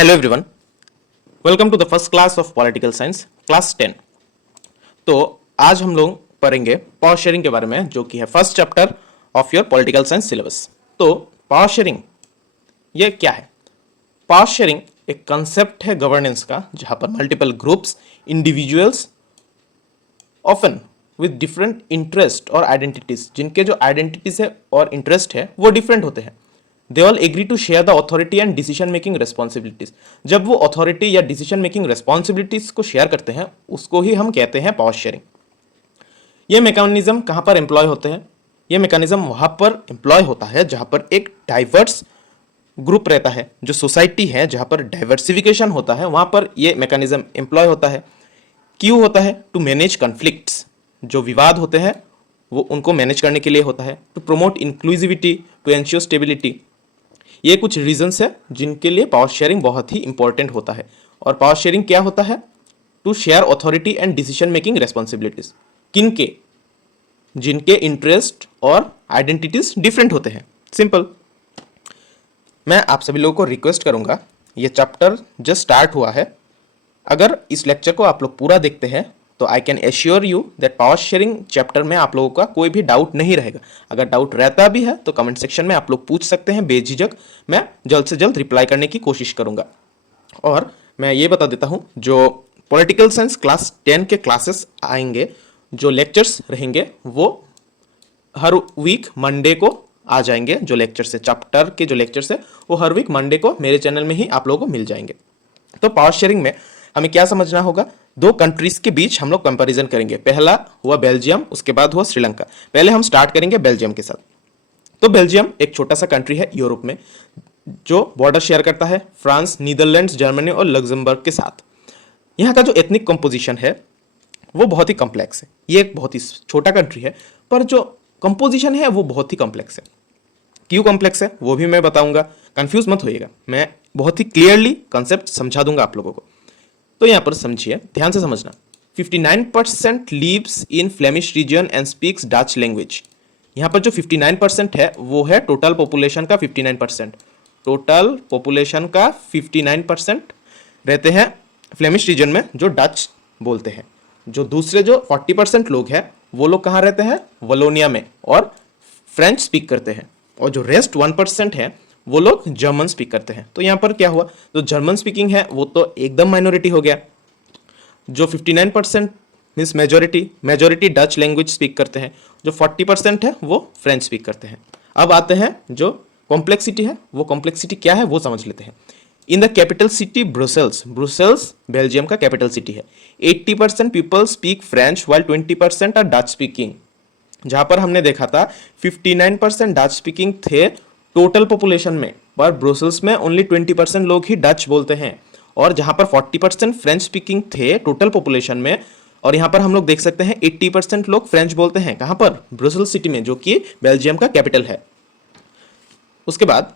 Hello everyone, welcome to the first class of political science class 10। तो आज हम लोग पढ़ेंगे पावर शेयरिंग के बारे में, जो कि है first chapter of your political science syllabus. तो पावर शेयरिंग ये क्या है? पावर शेयरिंग एक कंसेप्ट है गवर्नेंस का, जहां पर multiple groups, individuals often with different interest और आइडेंटिटीज, जिनके जो आइडेंटिटीज है और इंटरेस्ट है वो डिफरेंट होते हैं, they all agree to share the authority and decision making responsibilities. जब वो अथॉरिटी या डिसीजन मेकिंग रेस्पॉन्सिबिलिटीज को शेयर करते हैं, उसको ही हम कहते हैं पावर शेयरिंग। ये मैकेनिज्म कहाँ पर एम्प्लॉय होते हैं? ये मैकेनिज्म वहां पर एम्प्लॉय होता है जहां पर एक डाइवर्स ग्रुप रहता है, जो सोसाइटी है जहां पर डाइवर्सिफिकेशन होता है, वहां पर ये मैकेनिज्म एम्प्लॉय होता है। क्यों होता है? टू मैनेज कॉन्फ्लिक्ट्स, जो विवाद होते हैं वो उनको मैनेज करने के लिए होता है। To promote inclusivity, to ensure stability. ये कुछ रीजंस है जिनके लिए पावर शेयरिंग बहुत ही इंपॉर्टेंट होता है। और पावर शेयरिंग क्या होता है? To share authority and decision making responsibilities. किनके? जिनके इंटरेस्ट और आइडेंटिटीज डिफरेंट होते हैं। सिंपल। मैं आप सभी लोगों को रिक्वेस्ट करूंगा, ये चैप्टर जस्ट स्टार्ट हुआ है, अगर इस लेक्चर को आप लोग पूरा देखते हैं तो I can assure you that power sharing chapter में आप लोगों का कोई भी डाउट नहीं रहेगा। अगर डाउट रहता भी है तो कमेंट सेक्शन में आप लोग पूछ सकते हैं बेझिझक, मैं जल्द से जल्द रिप्लाई करने की कोशिश करूंगा। और मैं ये बता देता हूं, जो पॉलिटिकल साइंस क्लास 10 के क्लासेस आएंगे, जो लेक्चर्स रहेंगे वो हर वीक मंडे को आ जाएंगे। जो लेक्चर्स है, चैप्टर के जो लेक्चर्स है वो हर वीक मंडे को मेरे चैनल में ही आप लोगों को मिल जाएंगे। तो पावर शेयरिंग में हमें क्या समझना होगा? दो कंट्रीज के बीच हम लोग कंपैरिजन करेंगे। पहला हुआ बेल्जियम, उसके बाद हुआ श्रीलंका। पहले हम स्टार्ट करेंगे बेल्जियम के साथ। तो बेल्जियम एक छोटा सा कंट्री है यूरोप में, जो बॉर्डर शेयर करता है फ्रांस, नीदरलैंड्स, जर्मनी और लग्जमबर्ग के साथ। यहाँ का जो एथनिक कंपोजिशन है वो बहुत ही कॉम्प्लेक्स है। ये एक बहुत ही छोटा कंट्री है, पर जो कंपोजिशन है वो बहुत ही कॉम्प्लेक्स है। क्यों कॉम्प्लेक्स है वो भी मैं बताऊंगा, कंफ्यूज मत होइएगा, मैं बहुत ही क्लियरली कॉन्सेप्ट समझा दूंगा आप लोगों को। तो यहां पर समझिए, ध्यान से समझना। 59% lives in Flemish region and speaks Dutch language. यहां पर जो 59% है वो है टोटल पॉपुलेशन का 59%। टोटल पॉपुलेशन का 59% रहते हैं फ्लेमिश रीजन में जो डच बोलते हैं। जो दूसरे जो 40% लोग हैं वो लोग कहाँ रहते हैं? वलोनिया में, और फ्रेंच स्पीक करते हैं। और जो रेस्ट 1% है वो लोग जर्मन स्पीक करते हैं। तो यहाँ पर क्या हुआ? जो जर्मन स्पीकिंग है वो तो एकदम माइनॉरिटी हो गया। जो 59% means majority Dutch language speak करते हैं। जो 40% है वो फ्रेंच स्पीक करते हैं। अब आते हैं जो कॉम्प्लेक्सिटी है, वो कॉम्प्लेक्सिटी क्या है वो समझ लेते हैं। In the capital city Brussels, Brussels Belgium का कैपिटल सिटी है, 80% people speak French while 20% are Dutch speaking. जहां पर हमने देखा था 59% डच स्पीकिंग थे टोटल पॉपुलेशन में, पर ब्रुसेल्स में ओनली 20% लोग ही डच बोलते हैं। और जहां पर 40% फ्रेंच स्पीकिंग थे टोटल पॉपुलेशन में, और यहां पर हम लोग देख सकते हैं 80% लोग फ्रेंच बोलते हैं। कहां पर? ब्रुसेल्स सिटी में, जो कि बेल्जियम का कैपिटल है। उसके बाद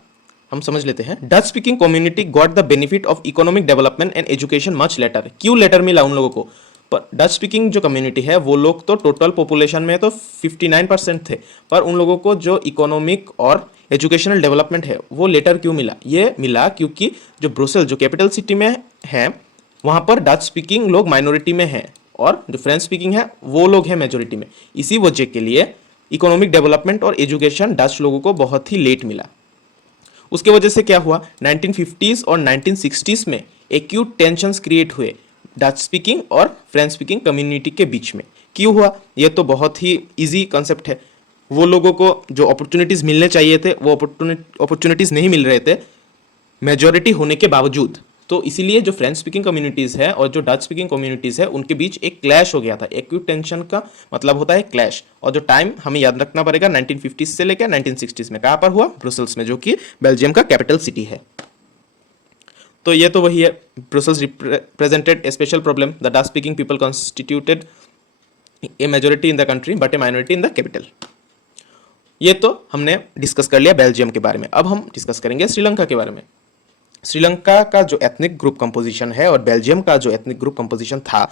हम समझ लेते हैं, Dutch speaking community got the benefit of economic development and education much later. क्यों लेटर मिला उन लोगों को? पर डच स्पीकिंग जो कम्युनिटी है वो लोग तो टोटल पॉपुलेशन में तो 59% थे, पर उन लोगों को जो इकोनॉमिक और एजुकेशनल डेवलपमेंट है वो लेटर क्यों मिला? ये मिला क्योंकि जो ब्रुसेल जो कैपिटल सिटी में है वहाँ पर डच स्पीकिंग लोग माइनॉरिटी में हैं, और जो फ्रेंच स्पीकिंग है वो लोग हैं मेजोरिटी में। इसी वजह के लिए इकोनॉमिक डेवलपमेंट और एजुकेशन डच लोगों को बहुत ही लेट मिला। उसके वजह से क्या हुआ? 1950s और 1960s में एक्यूट टेंशंस क्रिएट हुए डच स्पीकिंग और फ्रेंच स्पीकिंग कम्युनिटी के बीच में। क्यों हुआ? ये तो बहुत ही इजी कॉन्सेप्ट है। वो लोगों को जो अपॉर्चुनिटीज मिलने चाहिए थे वो अपॉर्चुनिटीज नहीं मिल रहे थे मेजॉरिटी होने के बावजूद। तो इसीलिए जो फ्रेंच स्पीकिंग कम्युनिटीज है और जो डच स्पीकिंग कम्युनिटीज है उनके बीच एक क्लैश हो गया था। एक्यूट टेंशन का मतलब होता है क्लैश, और जो टाइम हमें याद रखना पड़ेगा 1950s से लेकर 1960s में। कहां पर हुआ? ब्रुसेल्स में, जो कि बेल्जियम का कैपिटल सिटी है। तो ये तो वही है, Brussels represented A special problem. The Dutch speaking people constituted A majority in the country but A minority in the capital. ये तो हमने डिस्कस कर लिया बेल्जियम के बारे में। अब हम डिस्कस करेंगे श्रीलंका के बारे में। श्रीलंका का जो एथनिक ग्रुप कंपोजिशन है और बेल्जियम का जो एथनिक ग्रुप कंपोजिशन था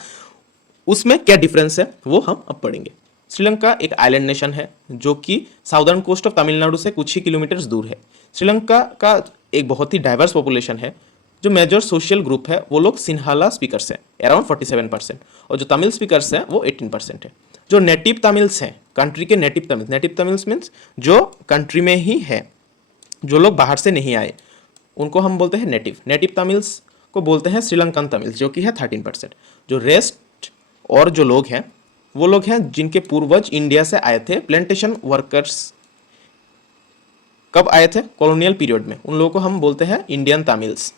उसमें क्या डिफरेंस है वो हम अब पढ़ेंगे। श्रीलंका एक आइलैंड नेशन है जो कि साउदर्न कोस्ट ऑफ तमिलनाडु से कुछ ही किलोमीटर्स दूर है। श्रीलंका का एक बहुत ही डाइवर्स पॉपुलेशन है, जो मेजर सोशल ग्रुप है वो लोग सिन्हाला स्पीकर्स हैं अराउंड 47%, और जो तमिल स्पीकर्स हैं वो 18% है। जो नेटिव तमिल्स हैं, कंट्री के नेटिव तमिल्स मीन्स जो कंट्री में ही है, जो लोग बाहर से नहीं आए, उनको हम बोलते हैं नेटिव तमिल्स को बोलते हैं श्रीलंकन तमिल्स, जो कि है 13%। जो रेस्ट और जो लोग हैं वो लोग हैं जिनके पूर्वज इंडिया से आए थे, प्लांटेशन वर्कर्स कब आए थे, कॉलोनियल पीरियड में, उन लोगों को हम बोलते हैं इंडियन तमिल्स।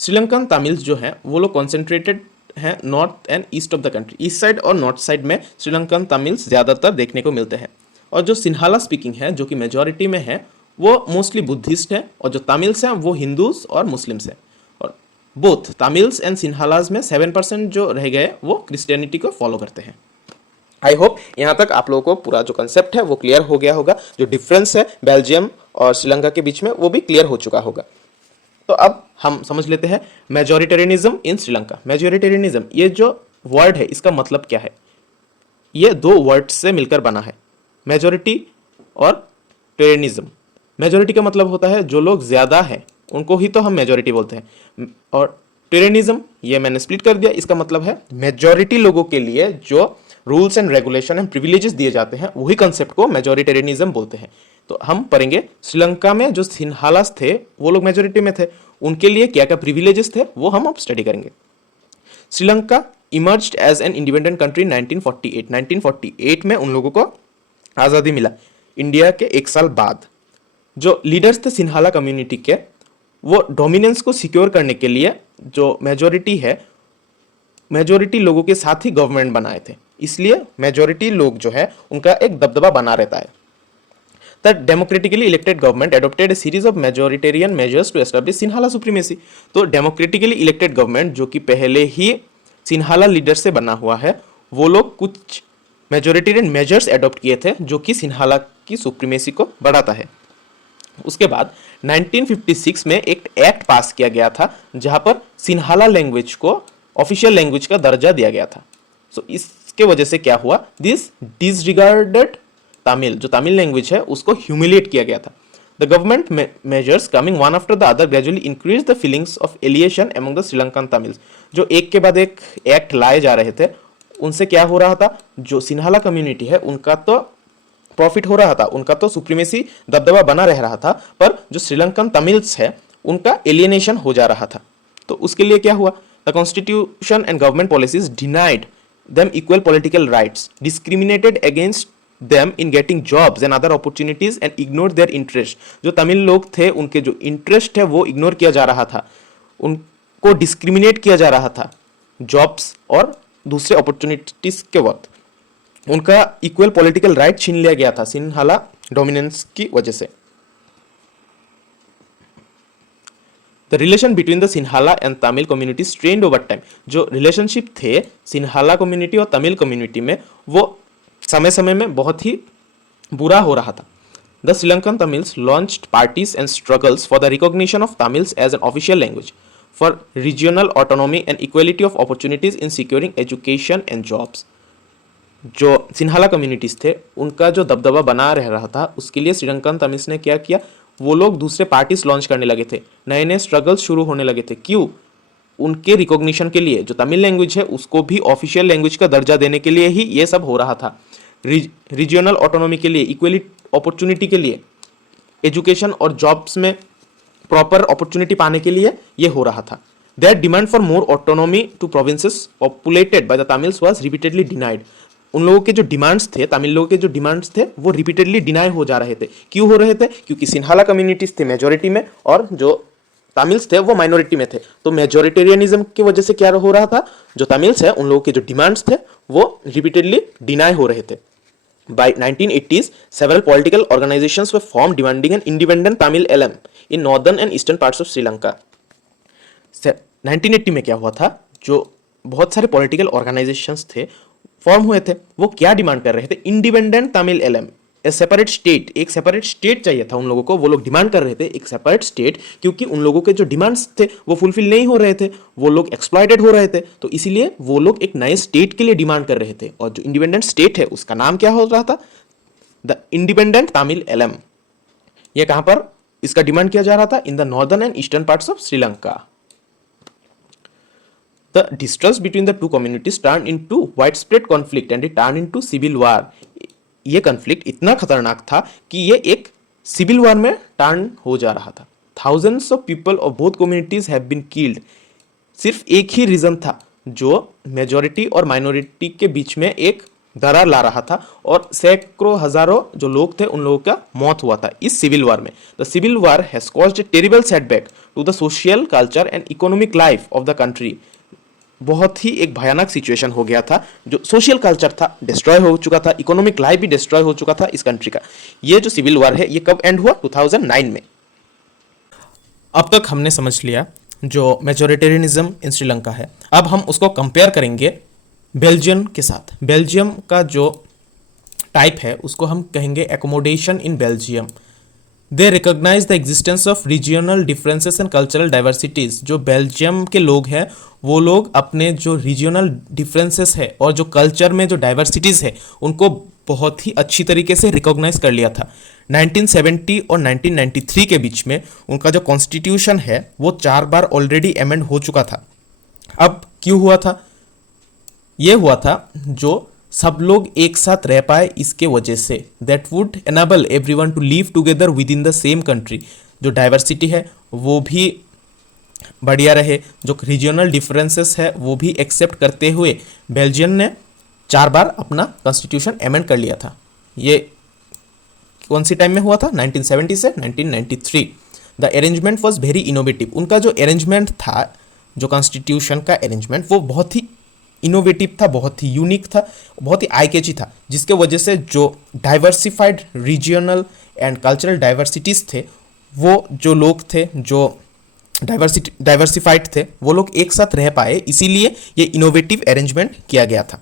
श्रीलंकन तमिल्स जो हैं वो लोग कॉन्सेंट्रेटेड हैं north and east of the country, east side और नॉर्थ साइड में श्रीलंकन तमिल्स ज़्यादातर देखने को मिलते हैं। और जो सिन्हाला स्पीकिंग है जो कि मेजॉरिटी में है वो मोस्टली बुद्धिस्ट है, और जो तमिल्स हैं वो हिंदूज और मुस्लिम्स हैं। और बोथ तमिल्स एंड सिन्हालाज में 7% जो रह गए वो क्रिश्चियनिटी को फॉलो करते हैं। आई होप यहाँ तक आप लोगों को पूरा जो कंसेप्ट है वो क्लियर हो गया होगा। जो डिफरेंस है बेल्जियम और श्रीलंका के बीच में वो भी क्लियर हो चुका होगा। तो अब हम समझ लेते हैं मेजॉरिटेरियनिज्म इन श्रीलंका। मेजॉरिटेरियनिज्म ये जो वर्ड है इसका मतलब क्या है? ये दो वर्ड से मिलकर बना है, मेजॉरिटी और टेरियनिज्म। मेजॉरिटी का मतलब होता है जो लोग ज़्यादा हैं उनको ही तो हम मेजॉरिटी बोलते हैं, और टेरियनिज्म ये मैंने स्प्लिट कर दिया, इसका मतलब है मेजॉरिटी लोगों के लिए जो rules and regulation and privileges दिए जाते हैं वही कंसेप्ट को मेजॉरिटेरियनिज्म बोलते हैं। तो हम पढ़ेंगे श्रीलंका में जो सिन्हालास थे वो लोग मेजॉरिटी में थे, उनके लिए क्या क्या प्रिविलेजेस थे वो हम अब स्टडी करेंगे। Sri Lanka emerged as an independent country 1948 में उन लोगों को आज़ादी मिला इंडिया के एक साल बाद। जो लीडर्स थे सिन्हाला कम्युनिटी के वो डोमिनेंस को सिक्योर करने के लिए जो मेजॉरिटी है, मेजॉरिटी लोगों के साथ ही गवर्नमेंट बनाए थे, इसलिए मेजॉरिटी लोग जो है उनका एक दबदबा बना रहता है। The democratically elected government adopted a series of majoritarian measures to establish Sinhala supremacy। तो डेमोक्रेटिकली इलेक्टेड गवर्नमेंट जो कि पहले ही सिन्हाला लीडर से बना हुआ है वो लोग कुछ मेजोरिटेरियन मेजर्स एडॉप्ट किए थे जो कि सिन्हाला की सुप्रीमेसी को बढ़ाता है। उसके बाद 1956 में एक एक्ट पास किया गया था जहां पर सिन्हाला लैंग्वेज को ऑफिशियल लैंग्वेज का दर्जा दिया गया था। सो इसके वजह से क्या हुआ, दिस डिसरिगार्डेड तमिल, जो तमिल लैंग्वेज है उसको ह्यूमिलिएट किया गया था। The government measures coming one after the other gradually increase the feelings of alienation among the Sri Lankan Tamils. जो एक के बाद एक एक्ट लाए जा रहे थे उनसे क्या हो रहा था, जो सिन्हाला कम्युनिटी है उनका तो प्रॉफिट हो रहा था, उनका तो सुप्रीमेसी दबदबा बना रह रहा था, पर जो श्रीलंकन तमिल्स है उनका एलियनेशन हो जा रहा था। तो उसके लिए क्या हुआ, the constitution and government policies denied them equal political rights, discriminated against them in getting jobs and other opportunities and ignored their interest। जो तमिल लोग थे उनके जो इंटरेस्ट है वो इग्नोर किया जा रहा था, उनको डिस्क्रिमिनेट किया जा रहा था जॉब्स और दूसरे अपॉर्चुनिटीज के वक्त, उनका इक्वल पॉलिटिकल राइट छीन लिया गया था सिन्हाला डोमिनेंस की वजह से। The relation between the Sinhala and Tamil community strained over time. जो रिलेशनशिप थे सिन्हाला कम्युनिटी और तमिल कम्युनिटी में वो समय समय में बहुत ही बुरा हो रहा था। The Sri Lankan Tamils launched parties and struggles for the recognition of Tamils as an official language, for regional autonomy and equality of opportunities in securing education and jobs. जो सिन्हाला कम्युनिटीज थे उनका जो दबदबा बना रह रहा था उसके लिए श्रीलंकन तमिल्स ने क्या किया, वो लोग दूसरे पार्टीज लॉन्च करने लगे थे, नए नए स्ट्रगल्स शुरू होने लगे थे। क्यों? उनके रिकॉग्निशन के लिए, जो तमिल लैंग्वेज है उसको भी ऑफिशियल लैंग्वेज का दर्जा देने के लिए ही ये सब हो रहा था। रीजनल ऑटोनॉमी के लिए, इक्वली अपॉर्चुनिटी के लिए, एजुकेशन और जॉब्स में प्रॉपर अपॉर्चुनिटी पाने के लिए ये हो रहा था। Their demand for more autonomy to provinces populated by the Tamils was repeatedly denied. उन लोगों के जो डिमांड्स थे, तमिल लोगों के जो डिमांड्स थे वो रिपीटेडली डिनाई हो जा रहे थे। क्यों हो रहे थे? क्योंकि सिन्हाला कम्युनिटीज थे मेजोरिटी में और जो तमिल्स थे वो माइनॉरिटी में थे। तो मेजोरिटेरियनिज्म की वजह से क्या हो रहा था, जो तमिल्स है उन लोगों के जो डिमांड्स थे वो रिपीटेडली डिनाई हो रहे थे। By 1980s, several political organizations were formed demanding an independent Tamil LM in northern and eastern parts of Sri Lanka. 1980 में क्या हुआ था, जो बहुत सारे पॉलिटिकल ऑर्गेनाइजेशंस थे फॉर्म हुए थे, वो क्या डिमांड कर रहे थे, इंडिपेंडेंट तमिल एलएम, ए सेपरेट स्टेट, एक सेपरेट स्टेट चाहिए था उन लोगों को। वो लोग डिमांड कर रहे थे एक सेपरेट स्टेट, क्योंकि उन लोगों के जो डिमांड्स थे वो फुलफिल नहीं हो रहे थे, वो लोग एक्सप्लॉइटेड हो रहे थे। तो इसीलिए वो लोग एक नए स्टेट के लिए डिमांड कर रहे थे, और जो इंडिपेंडेंट स्टेट है उसका नाम क्या हो रहा था, द इंडिपेंडेंट तमिल एलएम। ये कहां पर इसका डिमांड किया जा रहा था in the northern and eastern parts of Sri Lanka. The distrust between the two communities turned into widespread conflict and it turned into civil war. ये कॉन्फ्लिक्ट इतना खतरनाक था कि ये एक सिविल वॉर में टर्न हो जा रहा था। Thousands of people of both communities have been killed. सिर्फ एक ही रीजन था जो मेजॉरिटी और माइनॉरिटी के बीच में एक दरार ला रहा था और सैकड़ों हजारों जो लोग थे उन लोगों का मौत हुआ था इस सिविल वॉर में। The civil war has caused a terrible setback to the social culture and economic life of the country. बहुत ही एक भयानक सिचुएशन हो गया था, जो सोशल कल्चर था डिस्ट्रॉय हो चुका था, इकोनॉमिक लाइफ भी डिस्ट्रॉय हो चुका था इस कंट्री का। ये जो सिविल वॉर है ये कब एंड हुआ? 2009 में। अब तक हमने समझ लिया जो मेजोरिटेरियनिज्म इन श्रीलंका है। अब हम उसको कंपेयर करेंगे बेल्जियम के साथ। बेल्जियम का जो टाइप है उसको हम कहेंगे accommodation in Belgium. They recognise the existence of regional differences and cultural diversities. जो बेल्जियम के लोग हैं वो लोग अपने जो रीजनल डिफरेंसेस है और जो कल्चर में जो डाइवर्सिटीज है उनको बहुत ही अच्छी तरीके से रिकॉग्नाइज कर लिया था। 1970 और 1993 के बीच में उनका जो कॉन्स्टिट्यूशन है वो 4 बार ऑलरेडी अमेंड हो चुका था। अब क्यों हुआ था? ये हुआ था जो सब लोग एक साथ रह पाए इसके वजह से। That would enable everyone to live together within the same country. जो डाइवर्सिटी है वो भी बढ़िया रहे, जो रीजनल डिफरेंसेस है वो भी एक्सेप्ट करते हुए बेल्जियम ने 4 बार अपना कॉन्स्टिट्यूशन अमेंड कर लिया था। ये कौन सी टाइम में हुआ था? 1970 से 1993। The arrangement was very innovative. उनका जो अरेंजमेंट था, जो कॉन्स्टिट्यूशन का अरेंजमेंट, वो बहुत ही इनोवेटिव था, बहुत ही यूनिक था, बहुत ही आई कैची था, जिसके वजह से जो diversified regional and cultural diversities थे, वो जो लोग थे जो डाइवर्सिफाइड थे वो लोग एक साथ रह पाए, इसीलिए ये इनोवेटिव अरेंजमेंट किया गया था।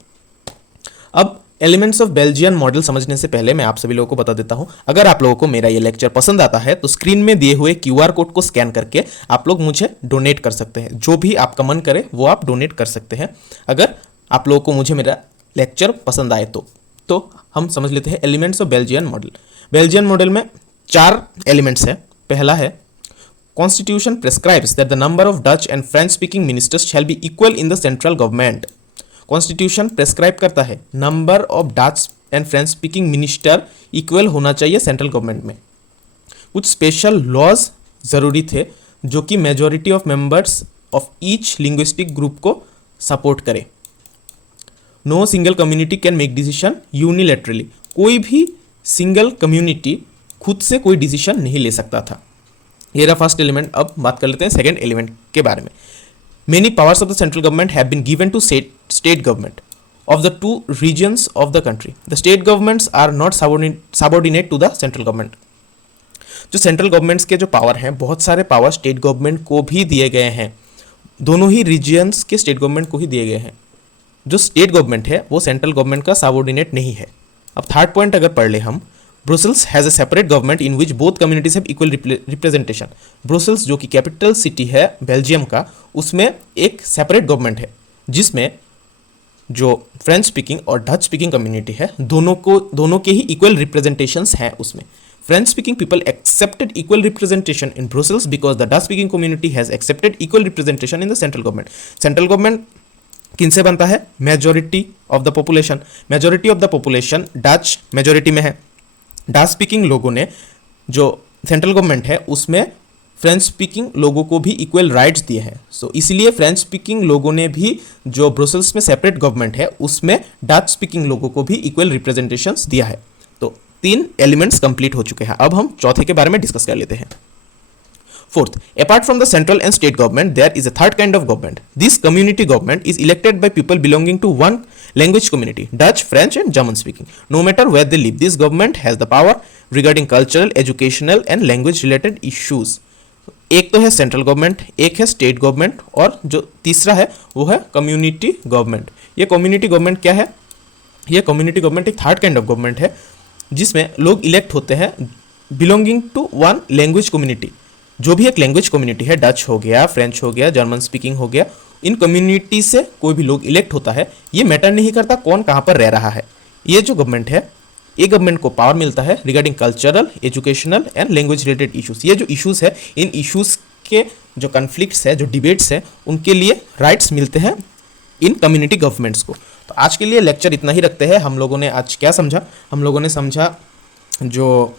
अब एलिमेंट्स ऑफ बेल्जियन मॉडल समझने से पहले मैं आप सभी लोगों को बता देता हूं, अगर आप लोगों को मेरा ये लेक्चर पसंद आता है तो स्क्रीन में दिए हुए QR कोड को स्कैन करके आप लोग मुझे डोनेट कर सकते हैं। जो भी आपका मन करे वो आप डोनेट कर सकते हैं, अगर आप लोगों को मुझे मेरा लेक्चर पसंद आए तो हम समझ लेते हैं elements of Belgian model. Belgian model में 4 एलिमेंट्स है। पहला है Constitution prescribes that the number of Dutch and French speaking ministers shall be equal in the central government. Constitution prescribe करता है number of Dutch and French speaking minister equal होना चाहिए central government में। कुछ special laws जरूरी थे जो कि majority of members of each linguistic group को सपोर्ट करे। No single community can make decision unilaterally. कोई भी सिंगल कम्युनिटी खुद से कोई डिसीजन नहीं ले सकता था। ये रहा फर्स्ट एलिमेंट। अब बात कर लेते हैं सेकंड एलिमेंट के बारे में। Many powers of the central government have been given to state government of the 2 regions of the country. The state governments are not subordinate to the central government. जो central governments के जो power हैं, बहुत सारे power state government को भी दिए गए हैं। दोनों ही रीजन्स के स्टेट गवर्नमेंट को ही दिए गए हैं। जो स्टेट गवर्नमेंट है वो सेंट्रल गवर्नमेंट का सबऑर्डिनेट नहीं है। अब थर्ड पॉइंट अगर पढ़ ले हम, Brussels has a separate government in which both communities have equal representation. Brussels जो कि कैपिटल सिटी है बेल्जियम का, उसमें एक सेपरेट गवर्नमेंट है जिसमें जो फ्रेंच स्पीकिंग और डच स्पीकिंग कम्युनिटी है दोनों के ही इक्वल रिप्रेजेंटेशंस हैं उसमें। French speaking people accepted equal representation in Brussels because the Dutch speaking community has accepted equal representation in the central government. Central government किनसे बनता है? Majority of the population. Majority of the population Dutch majority में है। Dutch speaking लोगों ने जो central government है उसमें फ्रेंच स्पीकिंग लोगों को भी इक्वल राइट्स दिए हैं। सो इसलिए फ्रेंच स्पीकिंग लोगों ने भी जो ब्रुसेल्स में सेपरेट गवर्नमेंट है उसमें डच स्पीकिंग लोगों को भी इक्वल रिप्रेजेंटेशंस दिया है। तो 3 एलिमेंट्स कंप्लीट हो चुके हैं। अब हम चौथे के बारे में डिस्कस कर लेते हैं। Fourth, apart from the central and state government, there is a third kind of government. This community government is elected by people belonging to one language community, Dutch, French and German speaking. No matter where they live, this government has the power regarding cultural, educational and language related issues. एक तो है central government, एक है state government और जो तीसरा है वो है कम्युनिटी गवर्नमेंट। ये कम्युनिटी गवर्नमेंट क्या है? ये कम्युनिटी गवर्नमेंट एक थर्ड काइंड ऑफ गवर्नमेंट है जिसमें लोग इलेक्ट होते हैं belonging to one language community. जो भी एक लैंग्वेज कम्युनिटी है, डच हो गया, फ्रेंच हो गया, जर्मन स्पीकिंग हो गया, इन कम्युनिटी से कोई भी लोग इलेक्ट होता है। ये मैटर नहीं करता कौन कहाँ पर रह रहा है। ये जो गवर्नमेंट है ये गवर्नमेंट को पावर मिलता है regarding cultural, educational and language related issues. ये जो इश्यूज है, इन इश्यूज के जो कन्फ्लिक्ट्स है, जो डिबेट्स है, उनके लिए राइट्स मिलते हैं इन कम्युनिटी गवर्नमेंट्स को। तो आज के लिए लेक्चर इतना ही रखते हैं। हम लोगों ने आज क्या समझा? हम लोगों ने समझा जो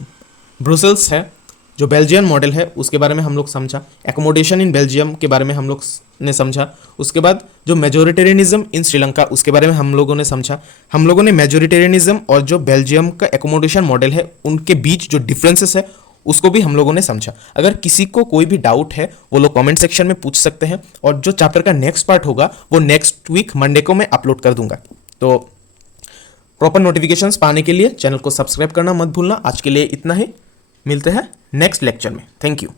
ब्रुसेल्स है, जो बेल्जियन मॉडल है, उसके बारे में हम लोग समझा। एकोमोडेशन इन बेल्जियम के बारे में हम लोग ने समझा। उसके बाद जो मेजोरिटेरियनिज्म इन श्रीलंका, उसके बारे में हम लोगों ने समझा। हम लोगों ने मेजोरिटेरियनिज्म और जो बेल्जियम का एकोमोडेशन मॉडल है, उनके बीच जो डिफरेंसेस है, उसको भी हम लोगों ने समझा। अगर किसी को कोई भी डाउट है, वो लोग कमेंट सेक्शन में पूछ सकते हैं, और जो चैप्टर का नेक्स्ट पार्ट होगा वो नेक्स्ट वीक मंडे को मैं अपलोड कर दूंगा। तो प्रॉपर नोटिफिकेशंस पाने के लिए चैनल को सब्सक्राइब करना मत भूलना। आज के लिए इतना ही, मिलते हैं नेक्स्ट लेक्चर में। Thank you.